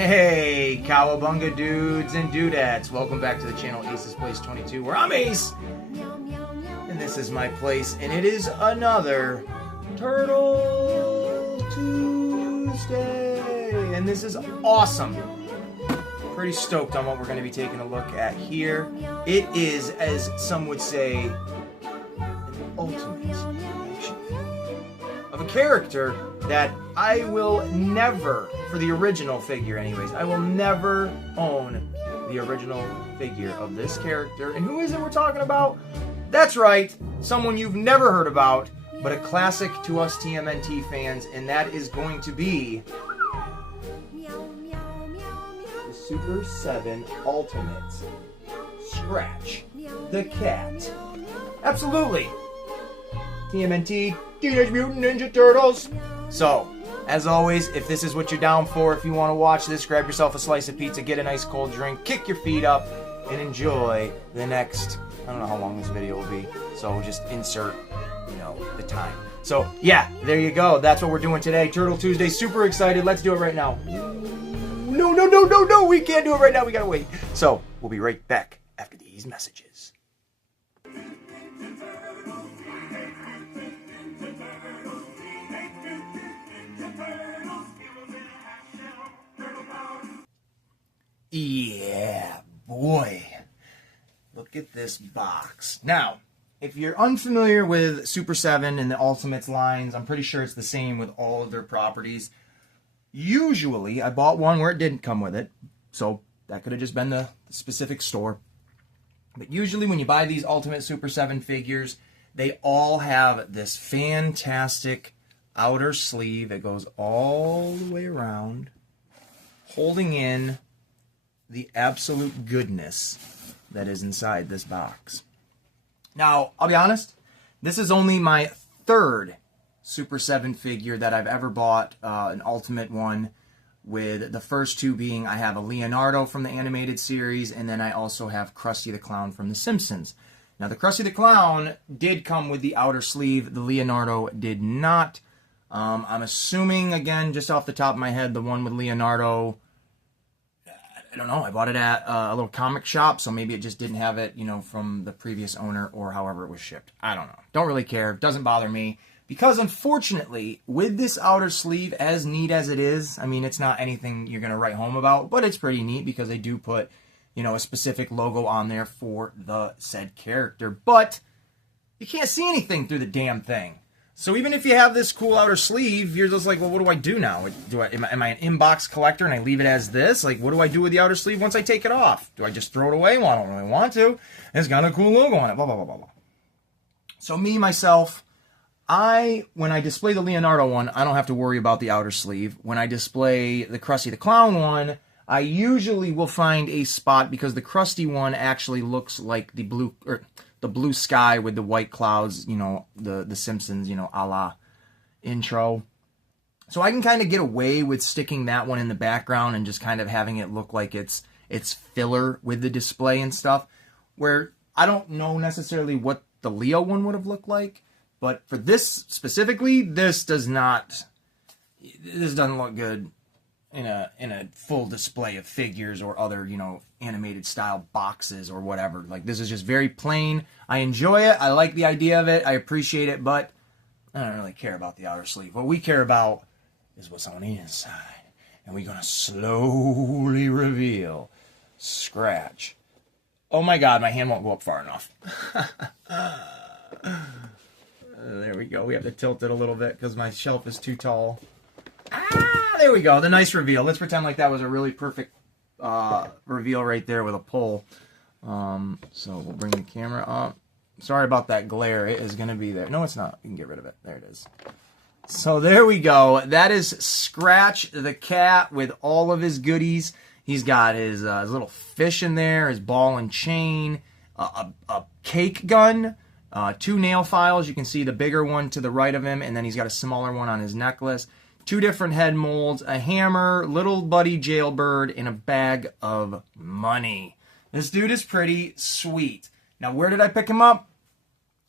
Hey, cowabunga dudes and dudettes. Welcome back to the channel Ace's Place 22, where I'm Ace. And this is my place, and it is another Turtle Tuesday. And this is awesome. Pretty stoked on what we're going to be taking a look at here. It is, as some would say, an ultimate action of a character that I will never, for the original figure anyways, I will never own the original figure of this character. And who is it we're talking about? That's right, someone you've never heard about, but a classic to us TMNT fans, and that is going to be the Super 7 Ultimate Scratch the Cat. Absolutely. TMNT, Teenage Mutant Ninja Turtles. So, as always, if this is what you're down for, if you want to watch this, grab yourself a slice of pizza, get a nice cold drink, kick your feet up, and enjoy the next, I don't know how long this video will be, so just insert, the time. So, yeah, there you go. That's what we're doing today. Turtle Tuesday. Super excited. Let's do it right now. No, we can't do it right now. We gotta wait. So, we'll be right back after these messages. Yeah, boy. Look at this box. Now, if you're unfamiliar with Super 7 and the Ultimates lines, I'm pretty sure it's the same with all of their properties. Usually, I bought one where it didn't come with it, so that could have just been the specific store. But usually when you buy these Ultimate Super 7 figures, they all have this fantastic outer sleeve that goes all the way around, holding in the absolute goodness that is inside this box. Now, I'll be honest, this is only my third Super 7 figure that I've ever bought, an Ultimate one, with the first two being I have a Leonardo from the animated series, and then I also have Krusty the Clown from The Simpsons. Now, the Krusty the Clown did come with the outer sleeve. The Leonardo did not. I'm assuming, again, just off the top of my head, the one with Leonardo, I don't know, I bought it at a little comic shop, so maybe it just didn't have it, from the previous owner or however it was shipped. I don't know. Don't really care. It doesn't bother me. Because, unfortunately, with this outer sleeve, as neat as it is, I mean, it's not anything you're going to write home about, but it's pretty neat because they do put, a specific logo on there for the said character. But you can't see anything through the damn thing. So even if you have this cool outer sleeve, you're just like, well, what do I do now? Am I an inbox collector and I leave it as this? Like, what do I do with the outer sleeve once I take it off? Do I just throw it away? Well, I don't really want to. It's got a cool logo on it, blah, blah, blah, blah, blah. So me, myself, when I display the Leonardo one, I don't have to worry about the outer sleeve. When I display the Krusty the Clown one, I usually will find a spot because the Krusty one actually looks like the blue sky with the white clouds, the Simpsons, a la intro. So I can kind of get away with sticking that one in the background and just kind of having it look like it's filler with the display and stuff. Where I don't know necessarily what the Leo one would have looked like, but for this specifically, this doesn't look good in a full display of figures or other, animated style boxes or whatever. Like, this is just very plain. I enjoy it. I like the idea of it. I appreciate it, but I don't really care about the outer sleeve. What we care about is what's on the inside. And we're going to slowly reveal Scratch. Oh my God, my hand won't go up far enough. There we go. We have to tilt it a little bit because my shelf is too tall. There we go. The nice reveal. Let's pretend like that was a really perfect reveal right there with a pull. So we'll bring the camera up. Sorry about that glare. It is going to be there. No, it's not. We can get rid of it. There it is. So there we go. That is Scratch the Cat with all of his goodies. He's got his little fish in there, his ball and chain, a cake gun, 2 nail files. You can see the bigger one to the right of him, and then he's got a smaller one on his necklace. 2 different head molds, a hammer, little buddy jailbird, and a bag of money. This dude is pretty sweet. Now, where did I pick him up?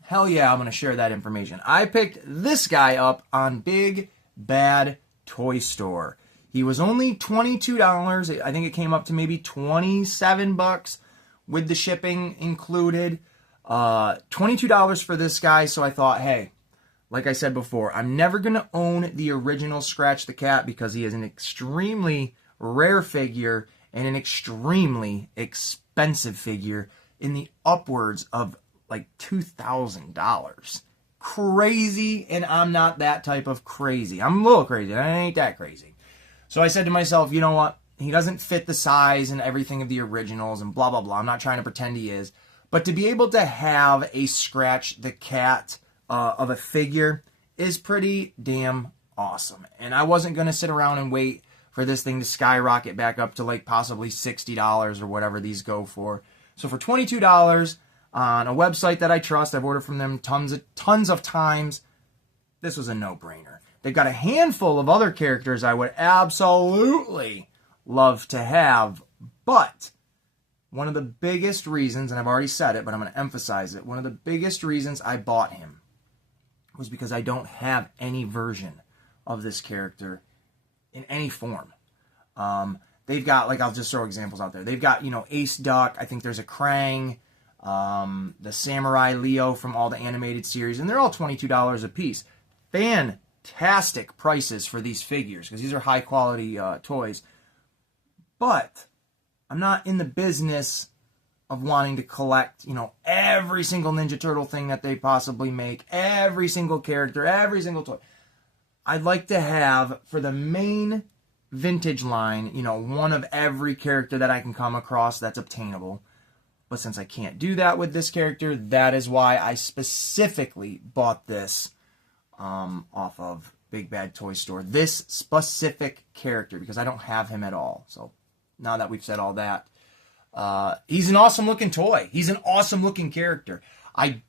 Hell yeah, I'm going to share that information. I picked this guy up on Big Bad Toy Store. He was only $22. I think it came up to maybe $27 with the shipping included. $22 for this guy. So I thought, hey, like I said before, I'm never going to own the original Scratch the Cat because he is an extremely rare figure and an extremely expensive figure in the upwards of like $2,000. Crazy, and I'm not that type of crazy. I'm a little crazy. I ain't that crazy. So I said to myself, you know what? He doesn't fit the size and everything of the originals and blah, blah, blah. I'm not trying to pretend he is. But to be able to have a Scratch the Cat of a figure is pretty damn awesome. And I wasn't going to sit around and wait for this thing to skyrocket back up to like possibly $60 or whatever these go for. So for $22 on a website that I trust, I've ordered from them tons of times, this was a no-brainer. They've got a handful of other characters I would absolutely love to have, but one of the biggest reasons, and I've already said it, but I'm going to emphasize it, one of the biggest reasons I bought him was because I don't have any version of this character in any form. They've got, like, I'll just throw examples out there. They've got, Ace Duck. I think there's a Krang, the Samurai Leo from all the animated series, and they're all $22 a piece. Fantastic prices for these figures because these are high quality toys. But I'm not in the business of wanting to collect, every single Ninja Turtle thing that they possibly make, every single character, every single toy. I'd like to have, for the main vintage line, one of every character that I can come across that's obtainable. But since I can't do that with this character, that is why I specifically bought this off of Big Bad Toy Store. This specific character, because I don't have him at all. So now that we've said all that, he's an awesome looking toy. He's an awesome looking character. I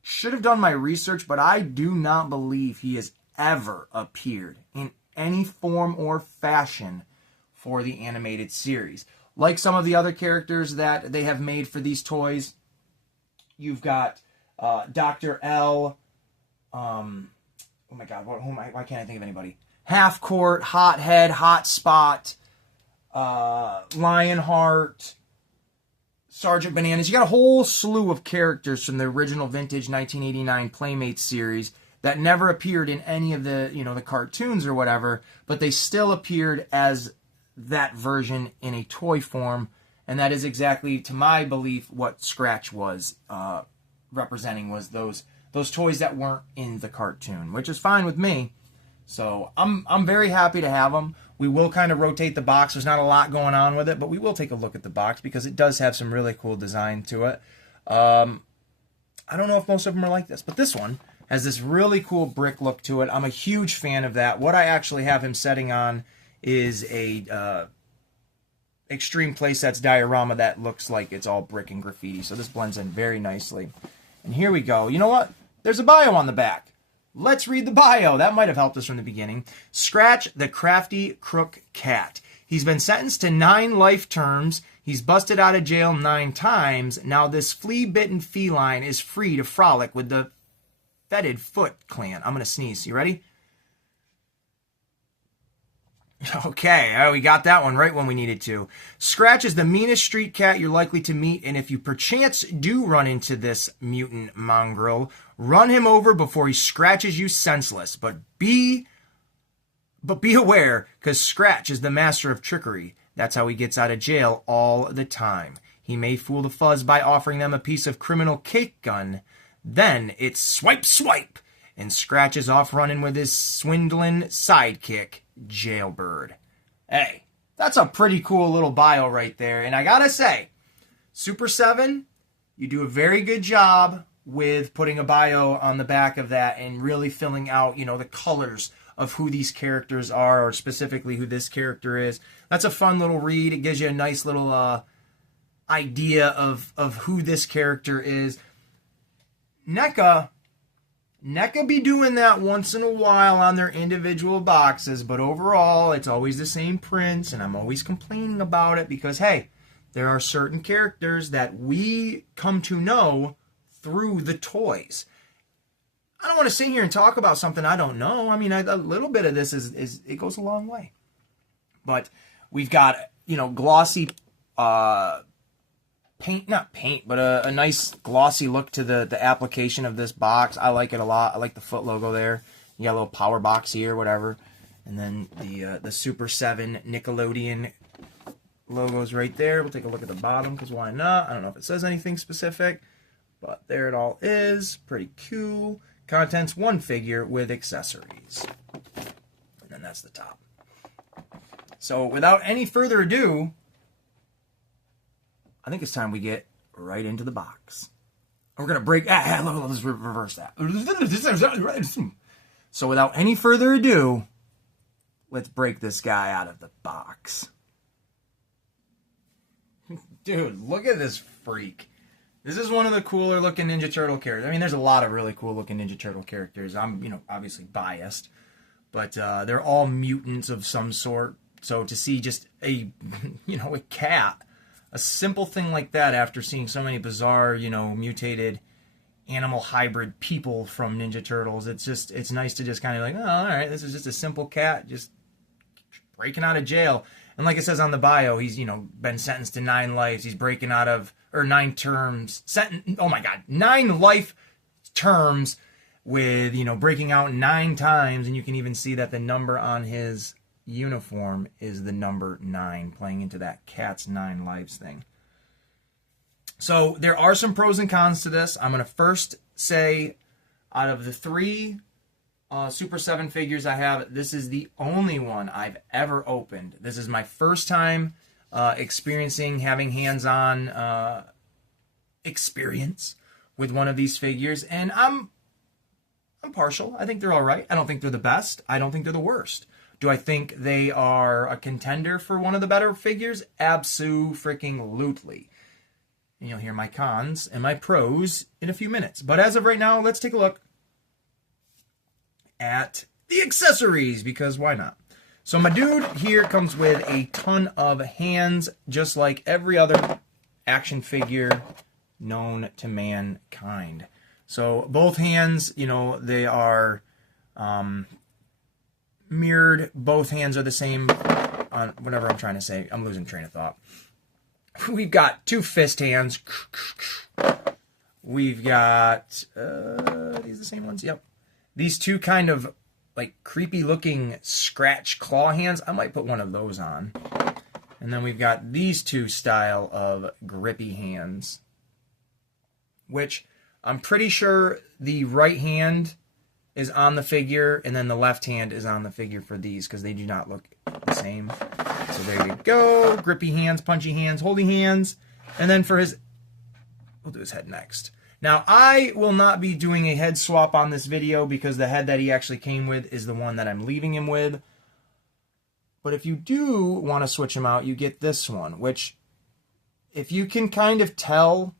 should have done my research, but I do not believe he has ever appeared in any form or fashion for the animated series. Like some of the other characters that they have made for these toys, you've got Dr. L. Oh my God, why can't I think of anybody? Half Court, Hothead, Hot Spot, Lionheart, Sergeant Bananas. You got a whole slew of characters from the original vintage 1989 Playmates series that never appeared in any of the, the cartoons or whatever, but they still appeared as that version in a toy form, and that is exactly, to my belief, what Scratch was representing, was those toys that weren't in the cartoon, which is fine with me. So I'm very happy to have them. We will kind of rotate the box. There's not a lot going on with it, but we will take a look at the box because it does have some really cool design to it. I don't know if most of them are like this, but this one has this really cool brick look to it. I'm a huge fan of that. What I actually have him setting on is a Extreme Playsets diorama that looks like it's all brick and graffiti. So this blends in very nicely. And here we go. You know what? There's a bio on the back. Let's read the bio. That might have helped us from the beginning. Scratch the Crafty Crook Cat. He's been sentenced to 9 life terms. He's busted out of jail 9 times. Now this flea-bitten feline is free to frolic with the Fetid Foot Clan. I'm going to sneeze. You ready? Okay, we got that one right when we needed to. Scratch is the meanest street cat you're likely to meet, and if you perchance do run into this mutant mongrel, run him over before he scratches you senseless. But be aware, because Scratch is the master of trickery. That's how he gets out of jail all the time. He may fool the fuzz by offering them a piece of criminal cake gun. Then it's swipe, swipe, and Scratch is off running with his swindling sidekick, Jailbird. Hey, that's a pretty cool little bio right there. And I gotta say, Super 7, you do a very good job with putting a bio on the back of that and really filling out, the colors of who these characters are, or specifically who this character is. That's a fun little read. It gives you a nice little idea of who this character is. NECA be doing that once in a while on their individual boxes, but overall, it's always the same prints, and I'm always complaining about it because, hey, there are certain characters that we come to know through the toys. I don't want to sit here and talk about something I don't know. I mean, a little bit of this is it goes a long way. But we've got, you know, glossy paint, not paint, but a nice glossy look to the application of this box. I like it a lot. I like the foot logo there. You got a little power box here, whatever. And then the Super 7 Nickelodeon logos right there. We'll take a look at the bottom, because why not? I don't know if it says anything specific, but there it all is. Pretty cool. Contents: 1 figure with accessories. And then that's the top. So without any further ado, I think it's time we get right into the box. We're going to break... let's reverse that. So without any further ado, let's break this guy out of the box. Dude, look at this freak. This is one of the cooler looking Ninja Turtle characters. I mean, there's a lot of really cool looking Ninja Turtle characters. I'm, you know, obviously biased. But they're all mutants of some sort. So to see just a, you know, a cat, a simple thing like that after seeing so many bizarre, you know, mutated animal hybrid people from Ninja Turtles, it's nice to just kind of like, oh, all right, this is just a simple cat just breaking out of jail. And like it says on the bio, he's, you know, been sentenced to 9 lives. He's breaking out of, or 9 terms, 9 life terms with, you know, breaking out 9 times. And you can even see that the number on his uniform is the number 9, playing into that cat's 9 lives thing. So there are some pros and cons to this. I'm going to first say, out of the 3 Super 7 figures I have, this is the only one I've ever opened. This is my first time having hands-on experience with one of these figures, and I'm partial. I think they're all right. I don't think they're the best. I don't think they're the worst. Do I think they are a contender for one of the better figures? Abso-freaking-lutely. And you'll hear my cons and my pros in a few minutes. But as of right now, let's take a look at the accessories, because why not? So my dude here comes with a ton of hands, just like every other action figure known to mankind. So both hands, you know, they are mirrored. Both hands are the same on whatever I'm trying to say. I'm losing train of thought. We've got 2 fist hands. We've got, these are the same ones? Yep. These 2 kind of like creepy looking scratch claw hands. I might put one of those on. And then we've got these 2 style of grippy hands, which I'm pretty sure the right hand is on the figure and then the left hand is on the figure for these, because they do not look the same. So there you go. Grippy hands, punchy hands, holding hands. And then for his... we'll do his head next. Now, I will not be doing a head swap on this video, because the head that he actually came with is the one that I'm leaving him with. But if you do want to switch him out, you get this one, which, if you can kind of tell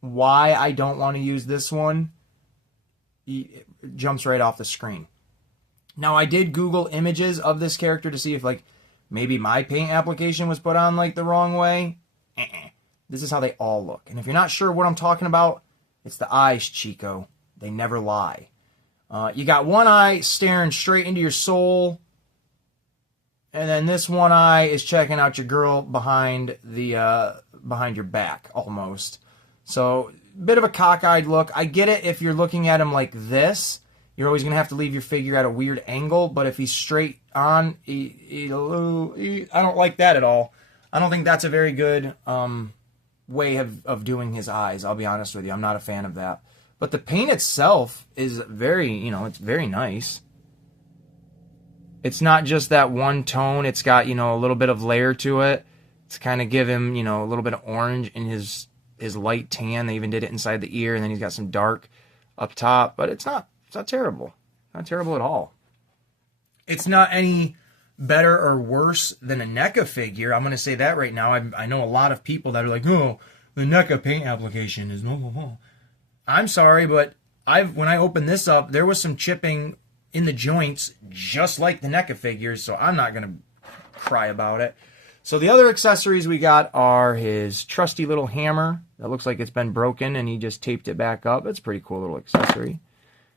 why I don't want to use this one, it jumps right off the screen. Now, I did Google images of this character to see if, like, maybe my paint application was put on, like, the wrong way. This is how they all look. And if you're not sure what I'm talking about, it's the eyes, Chico. They never lie. You got one eye staring straight into your soul. And then this one eye is checking out your girl behind your back, almost. So, bit of a cockeyed look. I get it if you're looking at him like this. You're always going to have to leave your figure at a weird angle. But if he's straight on, I don't like that at all. I don't think that's a very good way of doing his eyes. I'll be honest with you. I'm not a fan of that. But the paint itself is very, you know, it's very nice. It's not just that one tone. It's got, you know, a little bit of layer to it. It's kind of give him, you know, a little bit of orange in his light tan. They even did it inside the ear, and then he's got some dark up top. But it's not terrible. Not terrible at all. It's not any better or worse than a NECA figure. I'm going to say that right now. I know a lot of people that are like, oh, the NECA paint application is no. I'm sorry, but when I opened this up, there was some chipping in the joints, just like the NECA figures, so I'm not going to cry about it. So the other accessories we got are his trusty little hammer that looks like it's been broken, and he just taped it back up. It's a pretty cool little accessory.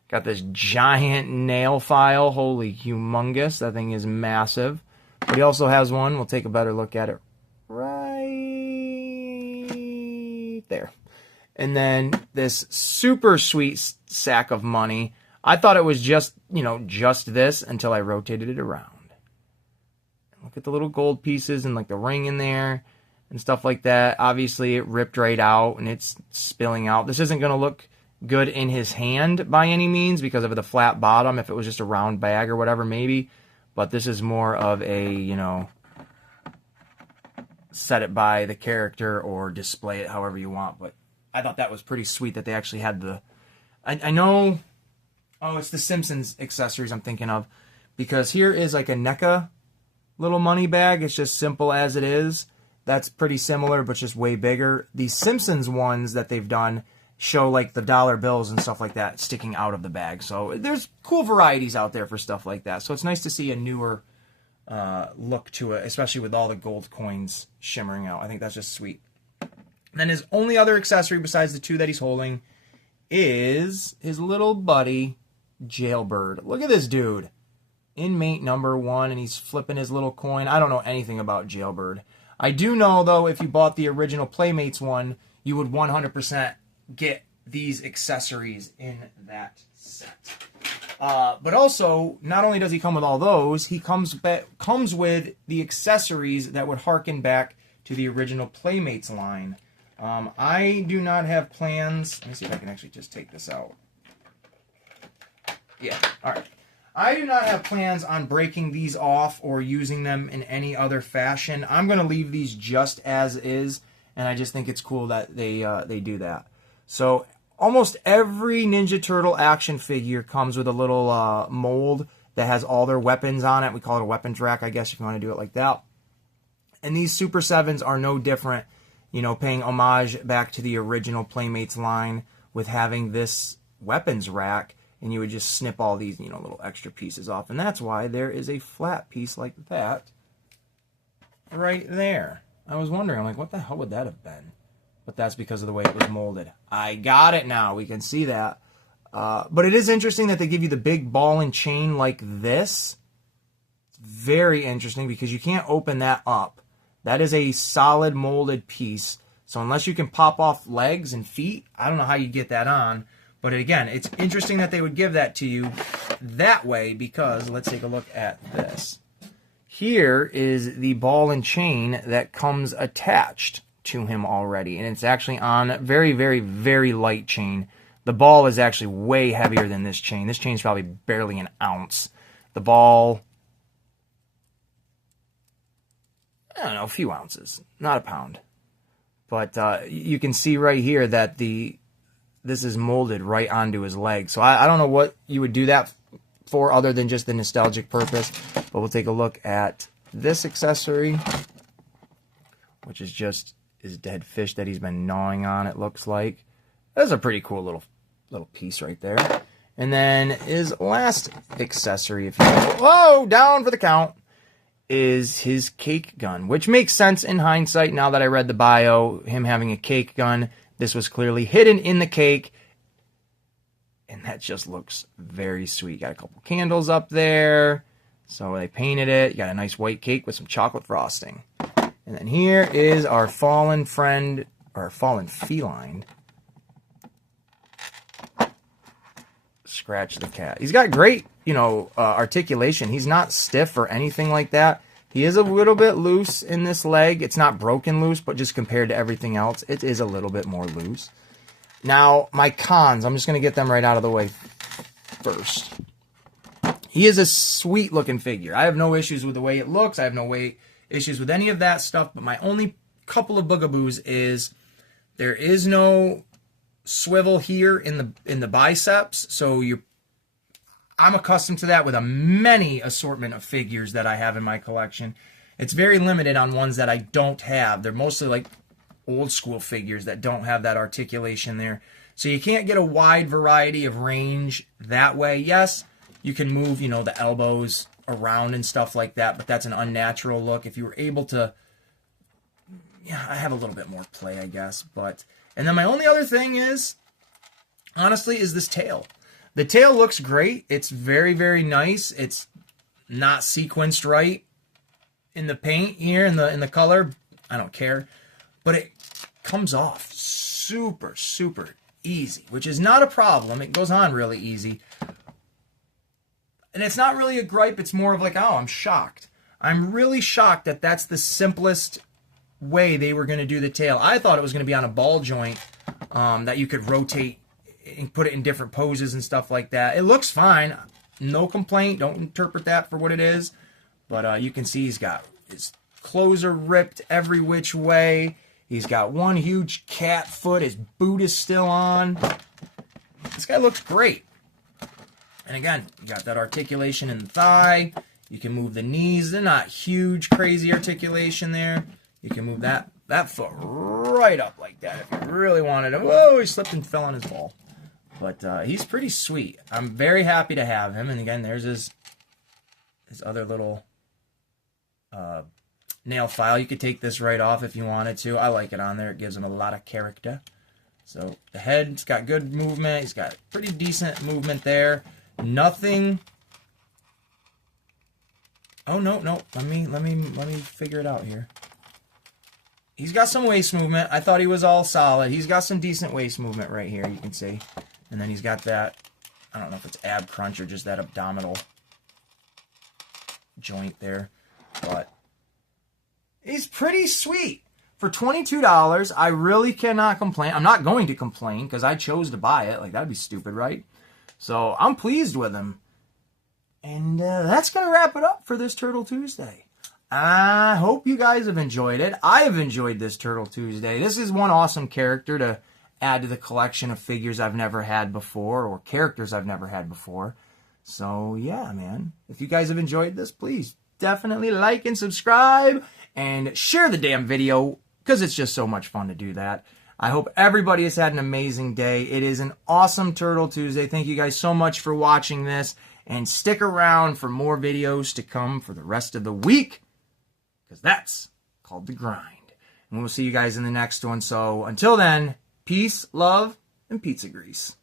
Got this giant nail file. Holy humongous. That thing is massive. But he also has one. We'll take a better look at it right there. And then this super sweet sack of money. I thought it was just, just this until I rotated it around. Look at the little gold pieces and like the ring in there and stuff like that. Obviously, it ripped right out and it's spilling out. This isn't going to look good in his hand by any means because of the flat bottom. If it was just a round bag or whatever, maybe. But this is more of a, set it by the character or display it however you want. But I thought that was pretty sweet that they actually had the... I know... Oh, it's the Simpsons accessories I'm thinking of. Because here is like a NECA little money bag. It's just simple as it is. That's pretty similar, but just way bigger. The Simpsons ones that they've done show like the dollar bills and stuff like that sticking out of the bag. So there's cool varieties out there for stuff like that. So it's nice to see a newer look to it, especially with all the gold coins shimmering out. I think that's just sweet. Then his only other accessory besides the two that he's holding is his little buddy, Jailbird. Look at this dude. Inmate number 1, and he's flipping his little coin. I don't know anything about Jailbird. I do know, though, if you bought the original Playmates one, you would 100% get these accessories in that set. But also, not only does he come with all those, he comes with the accessories that would harken back to the original Playmates line. I do not have plans. Let me see if I can actually just take this out. Yeah, all right. I do not have plans on breaking these off or using them in any other fashion. I'm going to leave these just as is, and I just think it's cool that they do that. So almost every Ninja Turtle action figure comes with a little mold that has all their weapons on it. We call it a weapons rack, I guess, if you want to do it like that. And these Super 7s are no different, paying homage back to the original Playmates line with having this weapons rack. And you would just snip all these, little extra pieces off. And that's why there is a flat piece like that right there. I was wondering, I'm like, what the hell would that have been? But that's because of the way it was molded. I got it now. We can see that. But it is interesting that they give you the big ball and chain like this. It's very interesting because you can't open that up. That is a solid molded piece. So unless you can pop off legs and feet, I don't know how you get that on. But again, it's interesting that they would give that to you that way because let's take a look at this. Here is the ball and chain that comes attached to him already. And it's actually on very, very, very light chain. The ball is actually way heavier than this chain. This chain is probably barely an ounce. The ball, I don't know, a few ounces. Not a pound. But you can see right here that this is molded right onto his leg. So I don't know what you would do that for other than just the nostalgic purpose. But we'll take a look at this accessory, which is just his dead fish that he's been gnawing on, it looks like. That's a pretty cool little piece right there. And then his last accessory, if you will, whoa, down for the count, is his cake gun, which makes sense in hindsight now that I read the bio, him having a cake gun. This was clearly hidden in the cake, and that just looks very sweet. Got a couple candles up there, so they painted it. You got a nice white cake with some chocolate frosting. And then here is our fallen friend, or fallen feline. Scratch the cat. He's got great, articulation. He's not stiff or anything like that. He is a little bit loose in this leg. It's not broken loose, but just compared to everything else, it is a little bit more loose. Now, my cons, I'm just going to get them right out of the way first. He is a sweet-looking figure. I have no issues with the way it looks. I have no issues with any of that stuff, but my only couple of bugaboos is there is no swivel here in the biceps, so I'm accustomed to that with a many assortment of figures that I have in my collection. It's very limited on ones that I don't have. They're mostly like old school figures that don't have that articulation there. So you can't get a wide variety of range that way. Yes, you can move, the elbows around and stuff like that, but that's an unnatural look. If you were able to, I have a little bit more play, I guess. And then my only other thing is, honestly, is this tail. The tail looks great. It's very, very nice. It's not sequenced right. in the paint here, in the color. I don't care. But it comes off super, super easy, which is not a problem. It goes on really easy. And it's not really a gripe. It's more of like, oh, I'm shocked. I'm really shocked that that's the simplest way they were going to do the tail. I thought it was going to be on a ball joint that you could rotate and put it in different poses and stuff like that. It looks fine. No complaint. Don't interpret that for what it is. But you can see he's got his clothes are ripped every which way. He's got one huge cat foot. His boot is still on. This guy looks great. And again, you got that articulation in the thigh. You can move the knees. They're not huge, crazy articulation there. You can move that foot right up like that if you really wanted to. Whoa, he slipped and fell on his ball. But he's pretty sweet. I'm very happy to have him. And again, there's his other little nail file. You could take this right off if you wanted to. I like it on there. It gives him a lot of character. So the head's got good movement. He's got pretty decent movement there. Nothing. Oh no. Let me figure it out here. He's got some waist movement. I thought he was all solid. He's got some decent waist movement right here, you can see. And then he's got that, I don't know if it's ab crunch or just that abdominal joint there. But he's pretty sweet. For $22, I really cannot complain. I'm not going to complain because I chose to buy it. Like, that'd be stupid, right? So I'm pleased with him. And that's going to wrap it up for this Turtle Tuesday. I hope you guys have enjoyed it. I have enjoyed this Turtle Tuesday. This is one awesome character to add to the collection of figures I've never had before or characters I've never had before. So, yeah, man. If you guys have enjoyed this, please definitely like and subscribe and share the damn video because it's just so much fun to do that. I hope everybody has had an amazing day. It is an awesome Turtle Tuesday. Thank you guys so much for watching this. And stick around for more videos to come for the rest of the week. Because that's called the grind. And we'll see you guys in the next one. So until then, peace, love, and pizza grease.